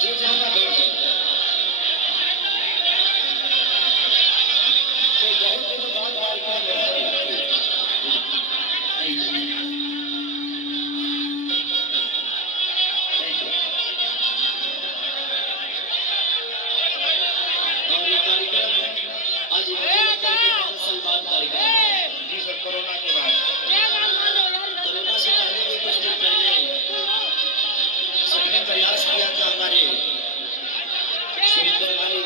जो चाहता बैठ जाए। तो बहुत दिनों बाद कार्यक्रम और ये कार्यक्रम आज मुझे लगता है कि 5 साल बाद कार्यक्रम जी सर, कोरोना के बाद, कोरोना से पहले भी कुछ दिन पहले सबने प्रयास किया था हमारे सुरेंद्र भाई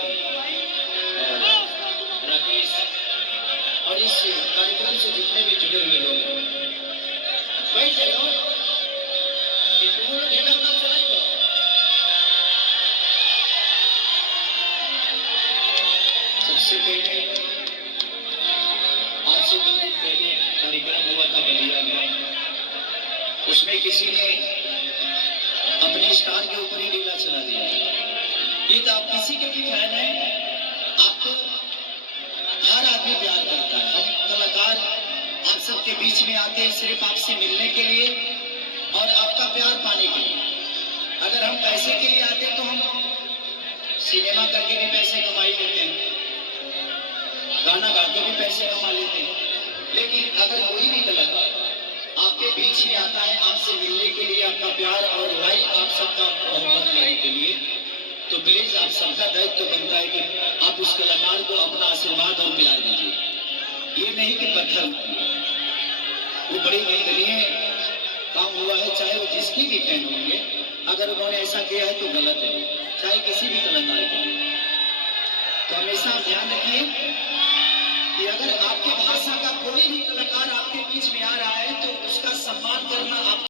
राकेश और इस कार्यक्रम से जितने भी जुड़े हुए लोग बैठ जाओ कि तुम लोग ढेला ना चलाएंगे। सबसे पहले आज से 2 दिन पहले कार्यक्रम हुआ था बलिया में, उसमें किसी ने अपने स्टार के ऊपर ही ढीला चला दिया। ये तो आप किसी के भी फैन है, आपको हर आदमी प्यार करता है। हम कलाकार आप सबके बीच में आते हैं सिर्फ आपसे मिलने के लिए और आपका प्यार पाने के लिए। अगर हम पैसे के लिए आते तो हम सिनेमा करके भी पैसे कमा लेते हैं, गाना गा के भी पैसे कमा लेते हैं। लेकिन अगर कोई भी कलाकार आपके बीच में आता है आपसे मिलने के लिए, आपका प्यार और भाई आप सबका मोहब्बत लेने के लिए, तो प्लीज आप सबका दायित्व बनता है कि आप उस कलाकार को अपना आशीर्वाद और प्यार दीजिए। ये नहीं कि पत्थर, वो बड़ी निंदनीय काम हुआ है, चाहे वो जिसकी भी फैन होंगे, अगर उन्होंने ऐसा किया है तो गलत है, चाहे किसी भी कलाकार का। तो हमेशा ध्यान रखिए कि अगर आपके भाषा का कोई भी कलाकार आपके बीच में आ रहा है तो उसका सम्मान करना आप